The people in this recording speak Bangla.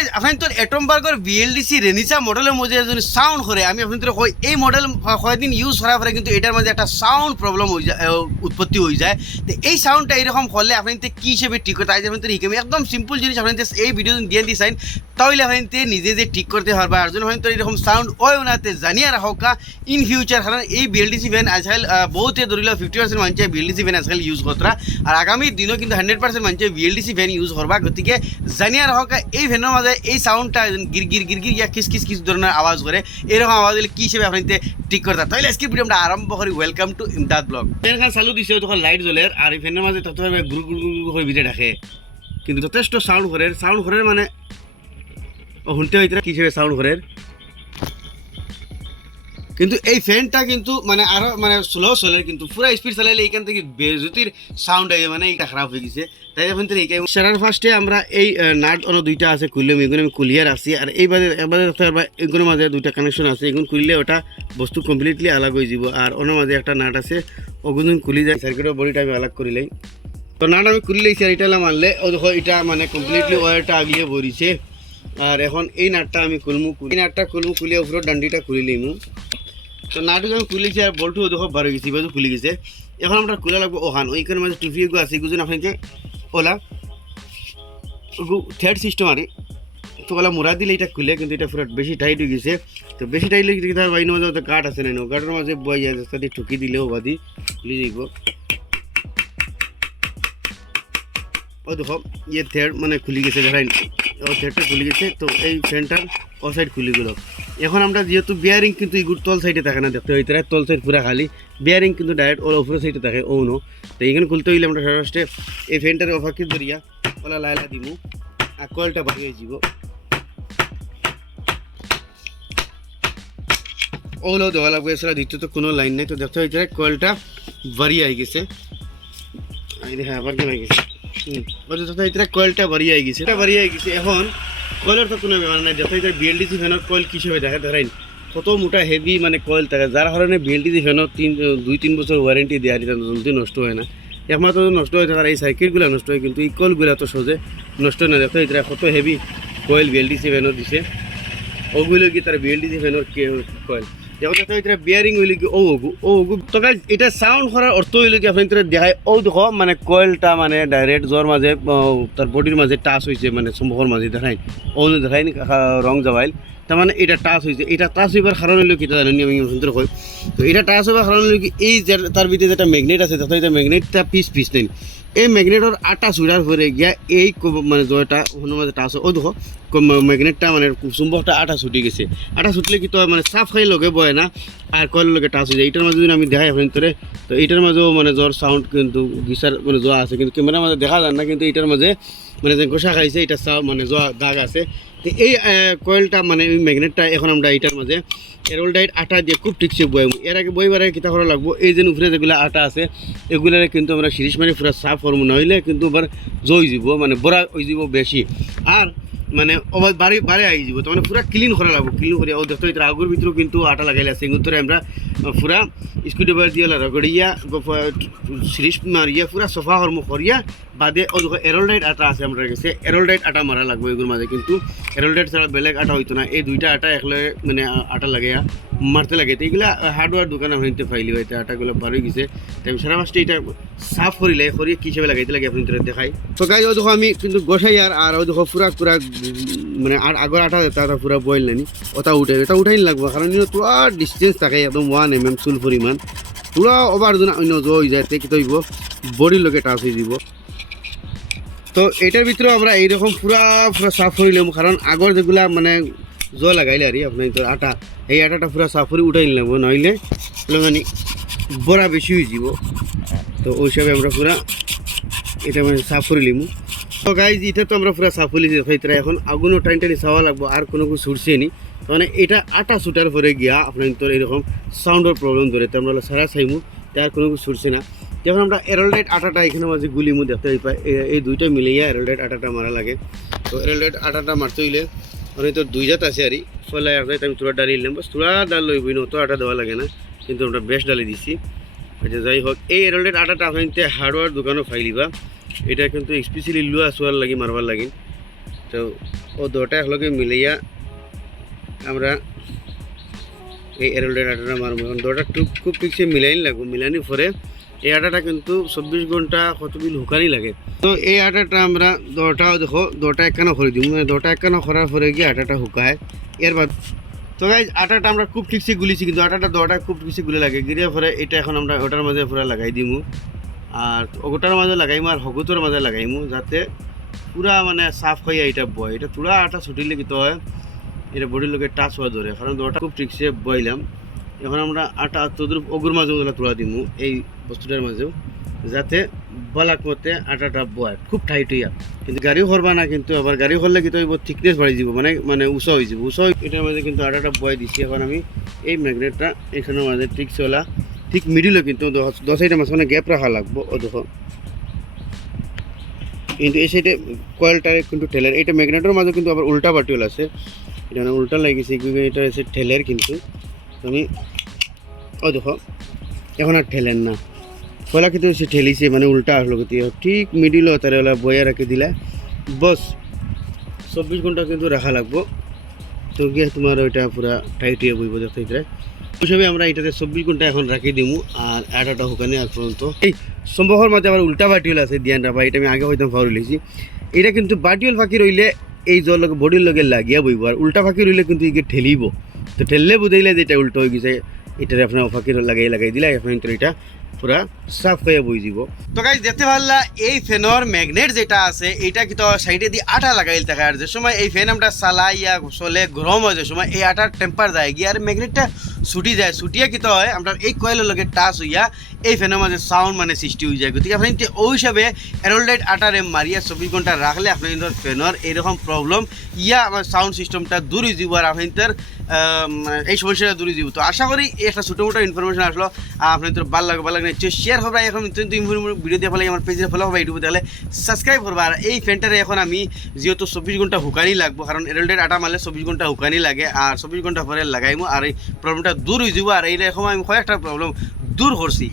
গাইজ আপনার অ্যাটমবার্গের বিএলডিসি রেনিসা মডেলের মধ্যে যদি সাউন্ড করে আমি আপনাদের কই এই মডেল কয়েকদিন ইউজ করার পরে কিন্তু এটার মধ্যে একটা সাউন্ড প্রবলেম হয়ে যায় উৎপত্তি হয়ে যায় তো এই সাউন্ডটা এরকম করলে আপনাদের কী হিসেবে ঠিক করতে হয় আপনাদের হিকামি একদম সিম্পল জিনিস আপনাদের এই ভিডিও দিয়ে দিয়েছেন তাহলে আপনাদের নিজে যে ঠিক করতে পারবা আর জন্য আপনাদের এরকম সাউন্ড ওই ওনাতে জানিয়ে রাখা ইন ফিউচার কারণ এই বিএলডিসি ফ্যান আজকাল বহুতে ধরিল 50% মানুষে বিএলডিসি ফ্যান আজকাল ইউজ করতরা আর আগামী দিনও কিন্তু 100% মানুষে বিএলডিসি ফ্যান ইউজ করবা গতিকে জানিয়ে রাখা এই ফ্যানের মাঝে এই সাউন্ডটা গিরগির গিরগির ইয়া কিস কিস কিস ধরনের আওয়াজ করে এরকম আওয়াজ হলে কী হিসেবে আপনাদের ঠিক করতে তাহলে আজকে ভিডিও আমরা আরম্ভ করি welcome to Imdad blog fan খান চালু দিছে তখন লাইট জ্বলে আর এই ফ্যানের মাঝে তত গুরু গুরু গুরু করে ভিতরে ডাকে কিন্তু যথেষ্ট সাউন্ড করে মানে শুনতে হইতে কী হিসেবে সাউন্ড করে কিন্তু এই ফ্যানটা কিন্তু মানে আরও মানে স্লো চলে কিন্তু পুরো স্পিড চালাইলে এইখান থেকে বেজুতির সাউন্ড আগে মানে এইটা খারাপ হয়ে গেছে তাই এখন থেকে সেরার ফার্স্টে আমরা এই নাট অন্য দুইটা আছে খুললাম এগুলো আমি কুলিয়ার আসি আর এইবারে এগুলোর মাঝে দুইটা কানেকশন আছে এগুলো খুললে ওটা বস্তু কমপ্লিটলি আলাগ হয়ে যাব আর অন্য মাঝে একটা নাট আছে ওগুলো খুলি যায় সার্কিটের বডিটা আমি আলাগ করিলেই তো নাট আমি খুলিলেই স্যার এটা মারলে ও দেখো এটা মানে কমপ্লিটলি ওয়ারটা আগিয়ে ভরিছে আর এখন এই নাটটা আমি খুলিয়ে উপরে ডান্ডিটা খুলিলেই তো নাটু যখন খুলেছি আর বলটু দেখো বার হয়ে গেছে এবার খুলে গেছে এখন আমরা খুলে লাগবো ওখান ওইখানে মাঝে টুফি এগুলো আছে এগুলো আপনাকে ওলা থ্রেড সিস্টেম আরে তো ওলা মোড়া দিলে এটা খুলে কিন্তু এটা পুরো বেশি টাইট হয়ে গেছে তো বেশি টাইট হয়ে গেছে তার বাইনের মাঝে কাঠ আছে না কাঠের মাঝে বই আছে সাথে ঠুকি দিলেও বাদি খুলে যাইব ও দেখো ইয়ে থ্রেড মানে খুলে গেছে দেখাই ও থ্রেডটা খুলে গেছে তো এই ফ্যানটার ও সাইড খুলে গেল এখন আমরা যেহেতু বিয়ারিং কিন্তু এই তল সাইডে থাকে না দেখতে হইতে তল সাইড পুরা খালি বিয়ারিং কিন্তু ডাইরেক্ট ওর উপরে সাইডে থাকে ও নো তো এইখানে খুলতে হইলে আমরা ফার্স্টে এই ফ্যানটার অফাকি ধরিয়া ওলা লাইলা দিমু আর কয়েলটা বাড়ি হয়ে যাব ওগুলো দেওয়া লাগবে এছাড়া দ্বিতীয় তো কোনো লাইন নেই তো দেখতে হইতে কয়েলটা বাড়িয়ে আই গেছে হ্যাঁ আবার কেন গেছে কয়েলটা বাড়িয়ে গেছে এখন কয়েলের তো কোনো ব্যাপার নাই যত বিএলডিসি ফ্যানের কয়েল কী হিসেবে দেখাই কত মোটা হেভি মানে কয়েল থাকে যার কারণে বিএলডিসি ফ্যানের 2-3 বছর ওয়ারেন্টি দেওয়া জলদি নষ্ট হয় না একমাত্র নষ্ট হয়ে থাকে এই সাইকেলগুলো নষ্ট হয় কিন্তু এই কয়েলগুলো তো সহজে নষ্ট হয় না দেখো এটা কত হেভি কয়েল বিএলডিসি ফ্যানের দিছে ওগুলো কি তার বিএলডিসি ফ্যানের কয়েল যখন দেখো এটা বিয়ারিং হইলে কি ও তো এটা সাউন্ড করার অর্থ হইলে কি আপনি দেখায় ও দেখো মানে কয়েলটা মানে ডাইরেক্ট জ্বর মাঝে তার বডির মাঝে টাচ হয়েছে মানে সম্পর্কের মাঝে দেখাই ও দেখাই রং যাবাইল তার মানে এটা টাচ হয়েছে এটা টাচ হইবার কারণ হইলো কি জানি আমি সুন্দর কই তো এটা টাচ হইবার কারণ হইলো কি এই তার ভিতরে যেটা ম্যাগনেট আছে তাতে এটা ম্যাগনেটটা পিস নেই এই ম্যাগনেটের আটা ছুড়ার পরে গিয়া এই মানে জয়টা ওখানে মাঝে টাচ ও দেখো ম্যাগনেটটা মানে চুম্বকটা আটা ছুটি গেছে আটা ছুটলে কি তো মানে সাফ খাই লগে বয় না আর কয়েলের লগে টাচ হয়ে যায় এটার মাঝে যদি আমি দেখাই ভিতরে তো এটার মাঝেও মানে জ্বর সাউন্ড কিন্তু গিসার মানে জোয়া আছে কিন্তু ক্যামেরার মাঝে দেখা যায় না কিন্তু এটার মাঝে মানে যে গোসা খাইছে এটা মানে জোয়া দাগ আছে তো এই কয়েলটা মানে এই ম্যাগনেটটা এখন আমরা এটার মাঝে এরোলডাইট আটা দিয়ে খুব ঠিকছে বইম এর আগে বইবার আগে কিতা করা লাগবো এই যে উপরে যেগুলো আটা আছে এগুলারে কিন্তু আমরা সিরিজ মারি পুরো সাফ করবো নইলে কিন্তু আবার জয় যাব মানে বড়া হয়ে যাব বেশি আর মানে ওবার বারে আই যাব তো মানে পুরা ক্লিন করা লাগবো ক্লিন করিয়া ও দেখতে হইতে আগের ভিতরেও কিন্তু আটা লাগাইলে আছে এগুলো আমরা পুরা স্ক্রুড্রাইভার দিয়ে রগড়িয়া সিরিজ মারিয়া পুরা সফা কর্ম করিয়া বাদে ও দেখো এরোলডাইট আটা আছে আমরা কাছে এরোলডাইট আটা মারা লাগবে এগুলোর মাঝে কিন্তু এরোলডাইট ছাড়া বেলেগ আটা হইতো না এই দুইটা আটা একলে মানে আটা লাগাইয়া মারতে লাগে তো এগুলো হার্ডওয়্যার দোকানে হইতে ফাইলি হইতে আটাগুলো বার হয়ে গেছে তাই সারা মাসটা এটা সাফ করিলে করিয়ে কী হিসেবে লাগাইতে লাগে আপনি দেখাই তো গাই ও দেখো আমি কিন্তু গোসাই আর ও দেখো পুরা মানে আগর আটা তারা পুরা বয়েল নানি ওটা উঠাই লাগবো কারণ তোরা ডিস্টেন্স থাকে একদম 1 mm চুল পরিমাণ তোরা ওভার জন অন্য জয় যায় কি তৈব বডির লোকে টাচ হয়ে যাব তো এটার ভিতরে আমরা এইরকম পুরা সাফ করিলাম কারণ আগর যেগুলা মানে জল লাগাইলে আর আপনার তোর আটা এই আটাটা পুরা সাফ করে উঠাই লাগবো নইলে মানে বড়া বেশি হয়ে যাব তো ওই হিসাবে আমরা পুরা এটা মানে সাফ করে লিমু তো গাইজ এটা তো আমরা পুরা সাফ করে লিখে এখন আগুনও টাইনি চাওয়া লাগবো আর কোনো কিছু ছুটছে নি মানে এটা আটা ছুটার পরে গিয়া আপনার তোর এরকম সাউন্ডের প্রবলেম ধরে তো আমরা সারা চাইমু তার কোনো কিছু ছুটছে না যখন আমরা এরোলডাইট আটাটা এখানে মাঝে গুলিমু দেখতে পাই এই দুইটা মিলিয়ে এরোলডাইট আটাটা মারা লাগে তো এরোলডাইট আটাটা মারতে হইলে মানে তোর দুই জাত আছে আর ফলে আমি তোরা ডালি নিলাম বাস তোরা ডাল লইবই না অত আটা দেওয়া লাগে না কিন্তু আমরা বেশ ডালি দিছি আচ্ছা যাই হোক এই এরোলডাইট আটাটা আপনি হার্ডওয়্যার দোকানও ফাইলিবা এটা কিন্তু স্পেশালি লুয়া সোয়ার লাগি মারবার লাগে তো ও দুটা একলগে মিলাইয়া আমরা এই এরোলের আটাটা মারবো। এখন দুটা খুব ঠিকসে মিলাইন লাগবো। মিলানির পরে এই আটাটা কিন্তু 24 ঘন্টা কতদিন হুকানি লাগে। তো এই আটাটা আমরা দুটাও দেখো দুটা একখানা করে দিব, মানে দুটা একখানা করার পরে গিয়ে আটাটা হুকায়। এর বাদ তো গাইজ আটাটা আমরা খুব ঠিকসে গুলিছি, কিন্তু আটাটা দুটা খুব ঠিকসে গুলে লাগে। গিয়ে পরে এটা এখন আমরা ওটার মাঝে পুরা লাগাই দিমু, আর ওটার মাঝে লাগাইমু আর হগুতোর মাঝে লাগাইমু, যাতে পুরা মানে সাফ হইয়া এটা বয়। এটা পুরা আটা ছুটিলে কি তো হয় এটা বডির লোকের টাচ হওয়া ধরে, কারণ ওটা খুব ঠিকসে বইলাম। এখন আমরা আটা তোদের অগুর মাঝেও তোলা দিমু এই বস্তুটার মাঝেও, যাতে বলাক মতে আটাটা বয় খুব টাইট হইয়া। কিন্তু গাড়িও করবা না, কিন্তু আবার গাড়ি করলে কিন্তু থিকনেস বাড়ি যাব, মানে উঁচা হয়ে যাব। উঁচা এটার মাঝে কিন্তু আটাটা বয় দিছি। এখন আমি এই ম্যাগনেটটা এখানের মাঝে ঠিকছে ওলা ঠিক মিডিলে কিন্তু 10 সাইডের মাঝখানে গ্যাপ রাখা লাগবো। ও দেখো কিন্তু এই সাইডে কয়েলটার কিন্তু ঠেলের, এইটা ম্যাগনেটের মাঝে কিন্তু আবার উল্টা বাটিওল আছে, এটা না উল্টা লাগিয়েছে, এটা হচ্ছে ঠেলের। কিন্তু আমি ও দেখো এখন আর ঠেলেন না, কলা কিন্তু সে ঠেলিছে, মানে উল্টা আসলো ঠিক মিডিলও তার ওলা বয়ে রাখি দিলে বস 24 ঘন্টা কিন্তু রাখা লাগবো। তো গিয়ে তোমার ওইটা পুরা টাইট হয়ে বইব দেখতে এটা হিসাবে আমরা এটাতে 24 ঘন্টা এখন রাখি দিমু। আর আটাটা হুকানি আর পর্যন্ত এই সম্ভবের মাঝে আবার উল্টা বাটিওল আছে দিয়ান রাবা, এটা আমি আগে হয়তো ফাউল লিখছি। এটা কিন্তু বাটিওল ফাঁকি রইলে এই জল লগে বডির লগে লাগিয়া বইব, আর উল্টা ফাঁকি রইলে কিন্তু একে ঠেলিব। তো ঠেললে বুঝাইলে যে এটা উল্টো হয়ে গেছে, এটারে আপনার ফাঁকি লাগাই দিলে আপনার এটা পুরা সাফ হয়ে বই যাব। তো গাইজ দেখতে পারলা এই ফ্যানের ম্যাগনেট যেটা আছে এটা কিন্তু সাইডে দিয়ে আটা লাগাইল থাকে, আর যে সময় এই ফ্যান আমরা চালাইয়া চলে গরম হয় যে সময় এই আটার টেম্পার যায় গিয়ে আর ম্যাগনেটটা ছুটি যায়, ছুটিয়া কি হয় আমরা এই কয়েলের লগে টাচ হইয়া এই ফ্যানের মাঝে সাউন্ড মানে সৃষ্টি হয়ে যায়। গতিকে আপনি ওই হিসাবে এরোলাইট আটারে মারিয়া 24 ঘন্টা রাখলে আপনার ফ্যানের এইরকম প্রবলেম ইয়া আমার সাউন্ড সিস্টেমটা দূর হয়ে যাব, আর আপনার এই সমস্যাটা দূর হয়ে যাব। তো আশা করি একটা ছোটো মোটো ইনফরমেশন আসলো আপনাদের ভালো লাগে নিশ্চয়ই শেয়ার করবা। এখন ভিডিও দিয়ে ফেলে আমার পেজে ফলো হবে, ইউটিউবে দেখলে সাবস্ক্রাইব করবা। আর এই ফ্যানটারে এখন আমি যেহেতু 24 ঘন্টা হুকানি লাগবো, কারণ এরোলাইট আটা মারলে 24 ঘন্টা হুকানি লাগে, আর 24 ঘন্টা পরে লাগাইমু, আর এই প্রবলেমটা দূর হয়ে যাব। আর এইরকম আমি কয়েকটা প্রবলেম দূর করছি।